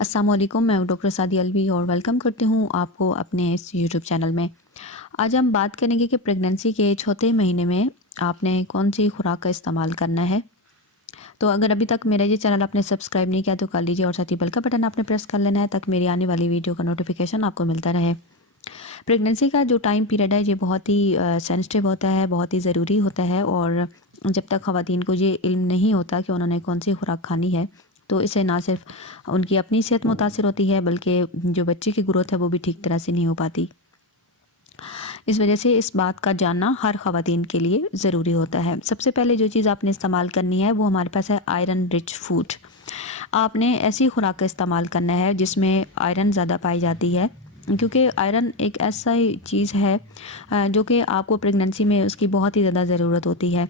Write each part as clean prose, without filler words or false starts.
अस्सलाम वालेकुम, मैं हूँ डॉक्टर सादी अलवी और वेलकम करती हूँ आपको अपने इस यूट्यूब चैनल में। आज हम बात करेंगे कि प्रेगनेंसी के चौथे महीने में आपने कौन सी खुराक का इस्तेमाल करना है। तो अगर अभी तक मेरा ये चैनल आपने सब्सक्राइब नहीं किया तो कर लीजिए और साथ ही बेल का बटन आपने प्रेस कर लेना है ताकि मेरी आने वाली वीडियो का नोटिफिकेशन आपको मिलता रहे। प्रेगनेंसी का जो टाइम पीरियड है ये बहुत ही सेंसिटिव होता है, बहुत ही ज़रूरी होता है और जब तक ख़वातीन को ये इल्म नहीं होता कि उन्होंने कौन सी खुराक खानी है तो इससे ना सिर्फ उनकी अपनी सेहत मुतासिर होती है बल्कि जो बच्चे की ग्रोथ है वो भी ठीक तरह से नहीं हो पाती। इस वजह से इस बात का जानना हर ख़वातीन के लिए ज़रूरी होता है। सबसे पहले जो चीज़ आपने इस्तेमाल करनी है वो हमारे पास है आयरन रिच फूड। आपने ऐसी खुराक का इस्तेमाल करना है जिसमें आयरन ज़्यादा पाई जाती है, क्योंकि आयरन एक ऐसा ही चीज़ है जो कि आपको प्रेगनेंसी में उसकी बहुत ही ज़्यादा ज़रूरत होती है।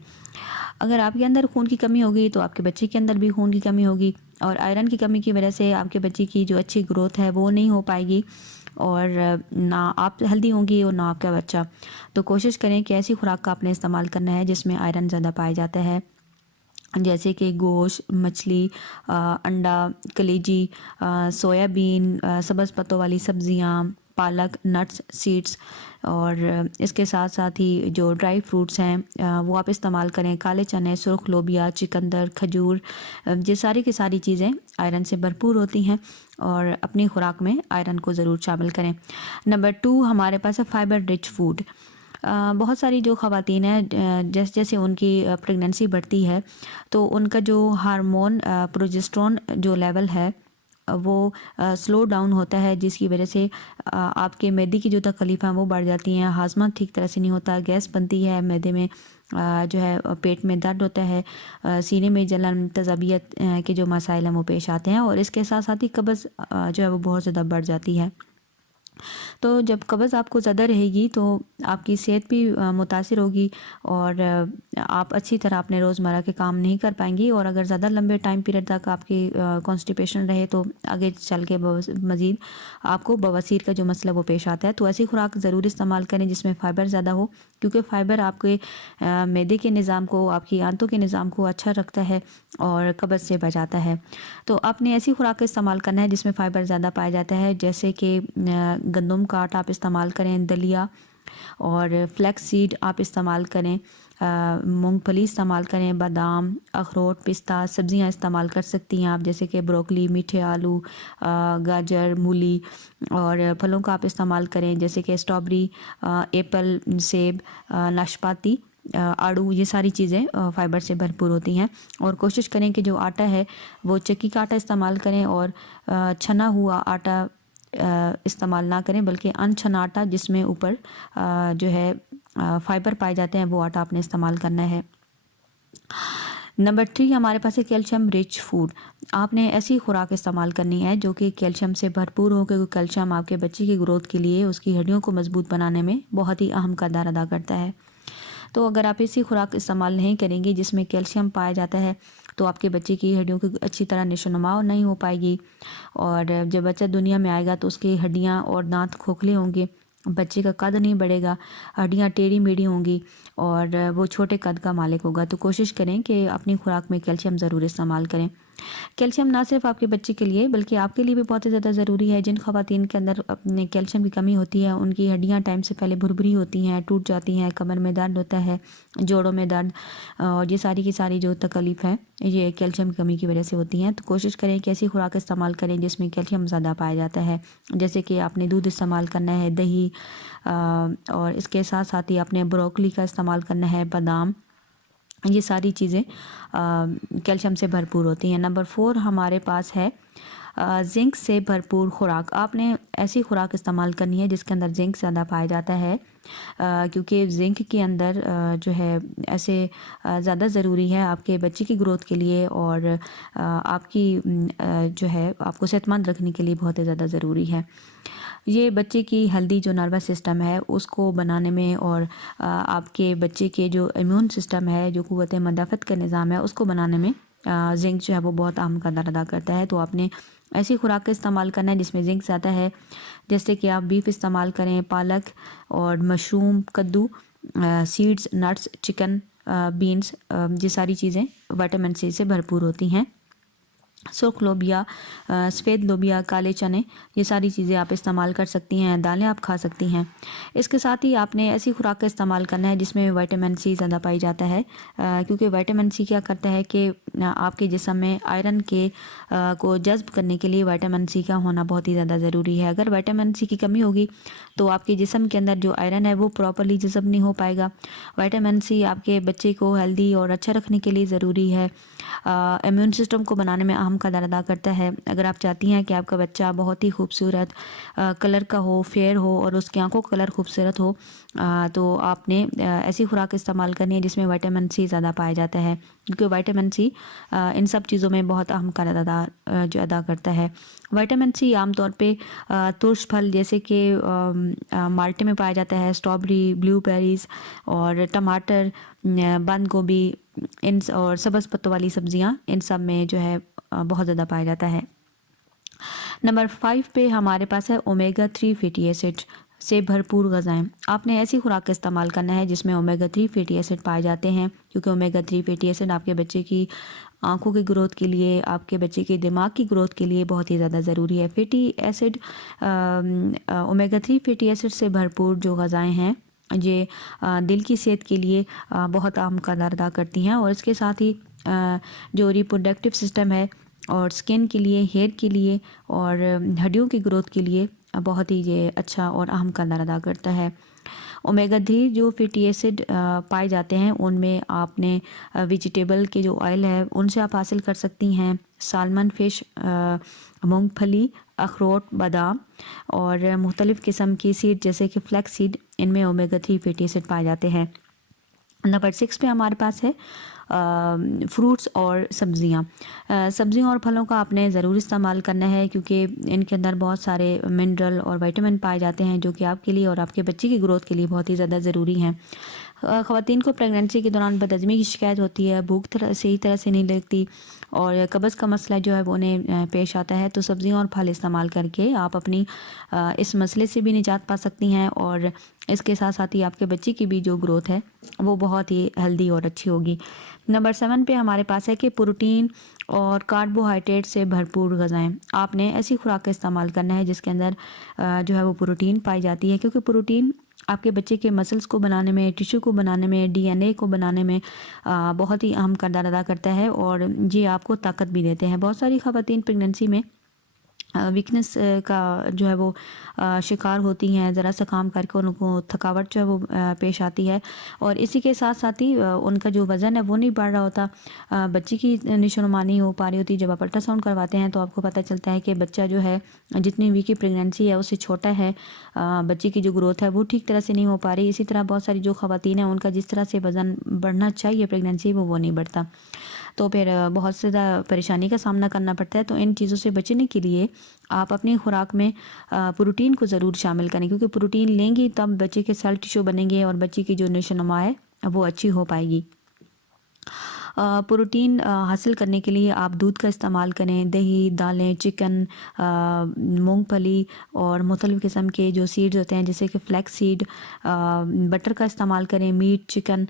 अगर आपके अंदर खून की कमी होगी तो आपके बच्चे के अंदर भी खून की कमी होगी और आयरन की कमी की वजह से आपके बच्चे की जो अच्छी ग्रोथ है वो नहीं हो पाएगी और ना आप हेल्दी होंगी और ना आपका बच्चा। तो कोशिश करें कि ऐसी खुराक का आपने इस्तेमाल करना है जिसमें आयरन ज़्यादा पाया जाता है, जैसे कि गोश्त, मछली, अंडा, कलेजी, सोयाबीन, सब्ज़ पत्तों वाली सब्ज़ियाँ, पालक, नट्स, सीड्स और इसके साथ साथ ही जो ड्राई फ्रूट्स हैं वो आप इस्तेमाल करें। काले चने, सुर्ख लोबिया, चुकंदर, खजूर, ये सारी की सारी चीज़ें आयरन से भरपूर होती हैं और अपनी खुराक में आयरन को ज़रूर शामिल करें। नंबर 2 हमारे पास है फाइबर रिच फूड। बहुत सारी जो ख़वातीन हैं जैसे जैसे उनकी प्रेगनेंसी बढ़ती है तो उनका जो हार्मोन प्रोजेस्टेरोन जो लेवल है वो स्लो डाउन होता है, जिसकी वजह से आपके मैदे की जो तकलीफ़ हैं वो बढ़ जाती हैं। हाजमा ठीक तरह से नहीं होता, गैस बनती है मैदे में, जो है पेट में दर्द होता है, सीने में जलन, तज़ाबियत के जो मसाइल हैं वो पेश आते हैं और इसके साथ साथ ही कब्ज़ जो है वो बहुत ज़्यादा बढ़ जाती है। तो जब कब्ज़ आपको ज़्यादा रहेगी तो आपकी सेहत भी मुतासिर होगी और आप अच्छी तरह अपने रोज़मर्रा के काम नहीं कर पाएंगी और अगर ज़्यादा लंबे टाइम पीरियड तक आपकी कॉन्स्टिपेशन रहे तो आगे चल के मज़ीद आपको बवासीर का जो मसला वो पेश आता है। तो ऐसी खुराक ज़रूर इस्तेमाल करें जिसमें फ़ाइबर ज़्यादा हो, क्योंकि फ़ाइबर आपके मैदे के निज़ाम को, आपकी आंतों के निज़ाम को अच्छा रखता है और कब्ज़ से बचाता है। तो आपने ऐसी खुराक का इस्तेमाल करना है जिसमें फ़ाइबर ज़्यादा पाया जाता है, जैसे कि गंदम का आटा आप इस्तेमाल करें, दलिया और फ्लैक्स सीड आप इस्तेमाल करें, मूंगफली इस्तेमाल करें, बादाम, अखरोट, पिस्ता, सब्जियां इस्तेमाल कर सकती हैं आप जैसे कि ब्रोकली, मीठे आलू, गाजर, मूली और फलों का आप इस्तेमाल करें जैसे कि स्ट्रॉबेरी, एप्पल, सेब, नाशपाती, आड़ू, ये सारी चीज़ें फ़ाइबर से भरपूर होती हैं। और कोशिश करें कि जो आटा है वो चक्की का आटा इस्तेमाल करें और छना हुआ आटा इस्तेमाल ना करें, बल्कि अनछना आटा जिसमें ऊपर जो है फ़ाइबर पाए जाते हैं वो आटा आपने इस्तेमाल करना है। नंबर 3 हमारे पास है कैल्शियम रिच फूड। आपने ऐसी खुराक इस्तेमाल करनी है जो कि कैल्शियम से भरपूर हो, क्योंकि कैल्शियम आपके बच्चे की ग्रोथ के लिए, उसकी हड्डियों को मजबूत बनाने में बहुत ही अहम किरदार अदा करता है। तो अगर आप ऐसी खुराक इस्तेमाल नहीं करेंगे जिसमें कैल्शियम पाया जाता है तो आपके बच्चे की हड्डियों की अच्छी तरह नशोनुमा नहीं हो पाएगी और जब बच्चा दुनिया में आएगा तो उसकी हड्डियां और दांत खोखले होंगे, बच्चे का कद नहीं बढ़ेगा, हड्डियां टेढ़ी मेढ़ी होंगी और वो छोटे कद का मालिक होगा। तो कोशिश करें कि अपनी खुराक में कैल्शियम ज़रूर इस्तेमाल करें। कैल्शियम ना सिर्फ आपके बच्चे के लिए बल्कि आपके लिए भी बहुत ही ज़्यादा ज़रूरी है। जिन ख़वातीन के अंदर अपने कैल्शियम की कमी होती है उनकी हड्डियां टाइम से पहले भुरभुरी होती हैं, टूट जाती हैं, कमर में दर्द होता है, जोड़ों में दर्द और ये सारी की सारी जो तकलीफ़ है ये कैल्शियम की कमी की वजह से होती हैं। तो कोशिश करें कि ऐसी खुराक इस्तेमाल करें जिसमें कैल्शियम ज़्यादा पाया जाता है, जैसे कि आपने दूध इस्तेमाल करना है, दही और इसके साथ साथ ही आपने ब्रोकली का इस्तेमाल करना है, बादाम, ये सारी चीज़ें कैल्शियम से भरपूर होती हैं। नंबर 4 हमारे पास है जिंक से भरपूर खुराक। आपने ऐसी खुराक इस्तेमाल करनी है जिसके अंदर जिंक ज़्यादा पाया जाता है, क्योंकि जिंक के अंदर जो है ऐसे ज़्यादा ज़रूरी है आपके बच्चे की ग्रोथ के लिए और आपकी जो है आपको सेहतमंद रखने के लिए बहुत ही ज़्यादा ज़रूरी है। ये बच्चे की हेल्दी जो नर्वस सिस्टम है उसको बनाने में और आपके बच्चे के जो इम्यून सिस्टम है, जो क़ुव्वत मदाफ़त का निज़ाम है, उसको बनाने में जिंक जो है वो बहुत अहम किरदार अदा करता है। तो आपने ऐसी खुराक का इस्तेमाल करना है जिसमें जिंक ज़्यादा है, जैसे कि आप बीफ इस्तेमाल करें, पालक और मशरूम, कद्दू, सीड्स, नट्स, चिकन, बीन्स, ये सारी चीज़ें विटामिन सी से भरपूर होती हैं। सुर्ख लोबिया, सफ़ेद लोबिया, काले चने, ये सारी चीज़ें आप इस्तेमाल कर सकती हैं। दालें आप खा सकती हैं। इसके साथ ही आपने ऐसी खुराक का इस्तेमाल करना है जिसमें विटामिन सी ज़्यादा पाई जाता है, क्योंकि विटामिन सी क्या करता है कि आपके जिस्म में आयरन को जज़्ब करने के लिए विटामिन सी का होना बहुत ही ज़्यादा ज़रूरी है। अगर विटामिन सी की कमी होगी तो आपके जिस्म के अंदर जो आयरन है वो प्रॉपर्ली जज़्ब नहीं हो पाएगा। विटामिन सी आपके बच्चे को हेल्दी और अच्छा रखने के लिए ज़रूरी है। इम्यून सिस्टम को बनाने में अहम किरदार अदा करता है। अगर आप चाहती हैं कि आपका बच्चा बहुत ही खूबसूरत कलर का हो, फेयर हो और उसकी आंखों का कलर खूबसूरत हो, तो आपने ऐसी खुराक इस्तेमाल करनी है जिसमें विटामिन सी ज़्यादा पाया जाता है, क्योंकि विटामिन सी इन सब चीज़ों में बहुत अहम किरदार जो अदा करता है। विटामिन सी आमतौर पे तुर्श फल जैसे कि माल्टे में पाया जाता है, स्ट्रॉबेरी, ब्लूबेरीज़ और टमाटर, बंद गोभी, इन और सब्ज़ पत्तों वाली सब्जियां, इन सब में जो है बहुत ज़्यादा पाया जाता है। नंबर 5 पे हमारे पास है ओमेगा 3 फैटी एसिड से भरपूर ग़िज़ाएँ। आपने ऐसी खुराक का इस्तेमाल करना है जिसमें ओमेगा 3 फैटी एसिड पाए जाते हैं, क्योंकि ओमेगा 3 फैटी एसिड आपके बच्चे की आंखों की ग्रोथ के लिए, आपके बच्चे के दिमाग की ग्रोथ के लिए बहुत ही ज़्यादा ज़रूरी है। Fatty acid, omega 3 fatty acid से भरपूर जो ग़िज़ाएँ हैं ये दिल की सेहत के लिए बहुत अहम किरदार अदा करती हैं, और इसके साथ ही जो रिप्रोडक्टिव सिस्टम है और स्किन के लिए, हेयर के लिए और हड्डियों की ग्रोथ के लिए बहुत ही ये अच्छा और अहम किरदार अदा करता है। ओमेगा 3 जो फैटी एसिड पाए जाते हैं उनमें आपने वेजिटेबल के जो ऑयल है उनसे आप हासिल कर सकती हैं। सालमन फ़िश, मूंगफली, अखरोट, बादाम और मुख्तलिफ़ किस्म की सीड जैसे कि फ्लैक्स सीड, इनमें ओमेगा 3 फैटी एसिड पाए जाते हैं। नंबर 6 पे हमारे पास है फ्रूट्स और सब्ज़ियाँ। सब्ज़ियों और फलों का आपने ज़रूर इस्तेमाल करना है, क्योंकि इनके अंदर बहुत सारे मिनरल और विटामिन पाए जाते हैं जो कि आपके लिए और आपके बच्चे की ग्रोथ के लिए बहुत ही ज़्यादा ज़रूरी हैं। ख़वातीन को प्रेगनेंसी के दौरान बदहज़मी की शिकायत होती है, भूख सही तरह से नहीं लगती और कब्ज़ का मसला जो है वो उन्हें पेश आता है, तो सब्ज़ियाँ और फल इस्तेमाल करके आप अपनी इस मसले से भी निजात पा सकती हैं, और इसके साथ साथ ही आपके बच्चे की भी जो ग्रोथ है वो बहुत ही हेल्दी और अच्छी होगी। नंबर 7 पे हमारे पास है कि प्रोटीन और कार्बोहाइड्रेट से भरपूर ग़िज़ाएँ। आपने ऐसी खुराक का इस्तेमाल करना है जिसके अंदर जो है वो प्रोटीन पाई जाती है, क्योंकि प्रोटीन आपके बच्चे के मसल्स को बनाने में, टिश्यू को बनाने में, डीएनए को बनाने में बहुत ही अहम किरदार अदा करता है, और ये आपको ताकत भी देते हैं। बहुत सारी ख़वातीन प्रेगनेंसी में वीकनेस का जो है वो शिकार होती हैं, ज़रा सा काम करके उनको थकावट जो है वो पेश आती है, और इसी के साथ साथ ही उनका जो वज़न है वो नहीं बढ़ रहा होता, बच्चे की निशोनुमा नहीं हो पा रही होती। जब आप अल्ट्रासाउंड करवाते हैं तो आपको पता चलता है कि बच्चा जो है जितनी वीक की प्रेगनेंसी है उससे छोटा है, बच्चे की जो ग्रोथ है वो ठीक तरह से नहीं हो पा रही। इसी तरह बहुत सारी जो ख़वातीन हैं उनका जिस तरह से वज़न बढ़ना चाहिए प्रेगनेंसी में वो नहीं बढ़ता, तो फिर बहुत ज़्यादा परेशानी का सामना करना पड़ता है। तो इन चीज़ों से बचने के लिए आप अपनी खुराक में प्रोटीन को ज़रूर शामिल करें, क्योंकि प्रोटीन लेंगी तब बच्चे के सेल टिश्यू बनेंगे और बच्चे की जो नशोनुमा है वो अच्छी हो पाएगी। प्रोटीन हासिल करने के लिए आप दूध का इस्तेमाल करें, दही, दालें, चिकन, मूंगफली और मुख्तलिफ़ किस्म के जो सीड्स होते हैं जैसे कि फ्लैक्स सीड, बटर का इस्तेमाल करें, मीट, चिकन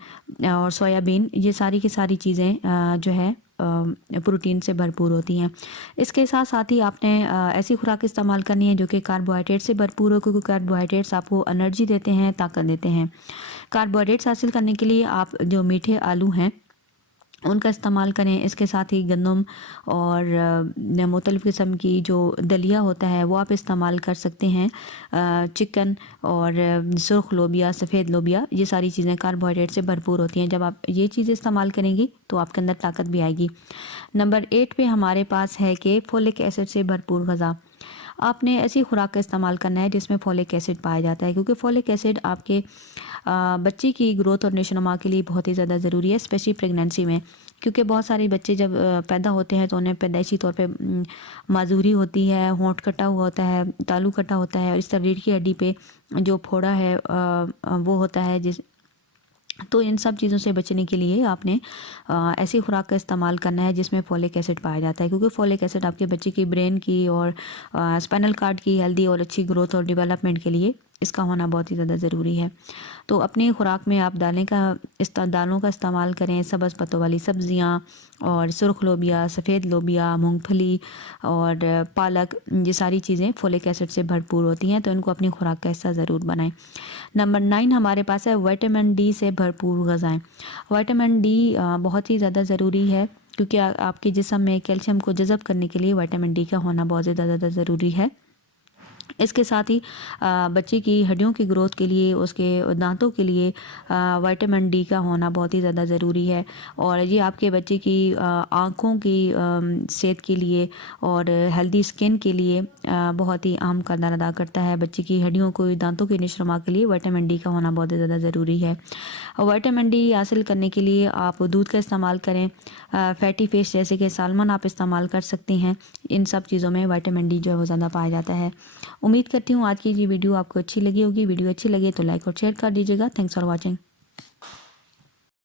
और सोयाबीन, ये सारी की सारी चीज़ें जो है प्रोटीन से भरपूर होती हैं। इसके साथ साथ ही आपने ऐसी खुराक इस्तेमाल करनी है जो कि कार्बोहाइड्रेट से भरपूर हो, क्योंकि कार्बोहाइड्रेट्स आपको एनर्जी देते हैं, ताकत देते हैं। कार्बोहाइड्रेट्स हासिल करने के लिए आप जो मीठे आलू हैं उनका इस्तेमाल करें। इसके साथ ही गंदम और मुख्तलिफ़ किस्म की जो दलिया होता है वो आप इस्तेमाल कर सकते हैं। चिकन और सुर्ख लोबिया, सफ़ेद लोबिया, ये सारी चीज़ें कार्बोहाइड्रेट से भरपूर होती हैं। जब आप ये चीज़ें इस्तेमाल करेंगी तो आपके अंदर ताकत भी आएगी। नंबर 8 पे हमारे पास है कि फोलिक एसिड से भरपूर ग़िज़ा। आपने ऐसी खुराक का इस्तेमाल करना है जिसमें फोलिक एसिड पाया जाता है, क्योंकि फोलिक एसिड आपके बच्चे की ग्रोथ और नशोनुमा के लिए बहुत ही ज़्यादा ज़रूरी है, स्पेशली प्रेगनेंसी में। क्योंकि बहुत सारे बच्चे जब पैदा होते हैं तो उन्हें पैदाइशी तौर पे माजूरी होती है, होंठ कटा हुआ होता है, तालू कटा होता है, और इस तरह रीढ़ की हड्डी पे जो फोड़ा है वो होता है तो इन सब चीज़ों से बचने के लिए आपने ऐसी खुराक का इस्तेमाल करना है जिसमें फोलिक एसिड पाया जाता है, क्योंकि फोलिक एसिड आपके बच्चे की ब्रेन की और स्पाइनल कार्ड की हेल्दी और अच्छी ग्रोथ और डेवलपमेंट के लिए इसका होना बहुत ही ज़्यादा ज़रूरी है। तो अपनी खुराक में आप दालों का इस्तेमाल करें, सब्ज़ पत्तों वाली सब्ज़ियाँ और सुर्ख लोबिया, सफ़ेद लोबिया, मूंगफली और पालक, ये सारी चीज़ें फोलिक एसिड से भरपूर होती हैं, तो इनको अपनी खुराक का हिस्सा ज़रूर बनाएं। नंबर 9 हमारे पास है विटामिन डी से भरपूर ग़िज़ाएँ। विटामिन डी बहुत ही ज़्यादा ज़रूरी है, क्योंकि आपके जिस्म में कैल्शियम को जज़ब करने के लिए विटामिन डी का होना बहुत ज़्यादा ज़रूरी है। इसके साथ ही बच्चे की हड्डियों की ग्रोथ के लिए, उसके दांतों के लिए विटामिन डी का होना बहुत ही ज़्यादा ज़रूरी है। और ये आपके बच्चे की आँखों की सेहत के लिए और हेल्दी स्किन के लिए बहुत ही अहम किरदार अदा करता है। बच्चे की हड्डियों को, दांतों की नशोनुमा के लिए विटामिन डी का होना बहुत ज़्यादा ज़रूरी है। और विटामिन डी हासिल करने के लिए आप दूध का इस्तेमाल करें, फैटी फिश जैसे कि सालमन आप इस्तेमाल कर सकते हैं। इन सब चीज़ों में विटामिन डी जो है वो ज़्यादा पाया जाता है। उम्मीद करती हूँ आज की ये वीडियो आपको अच्छी लगी होगी। वीडियो अच्छी लगे तो लाइक और शेयर कर दीजिएगा। Thanks for watching.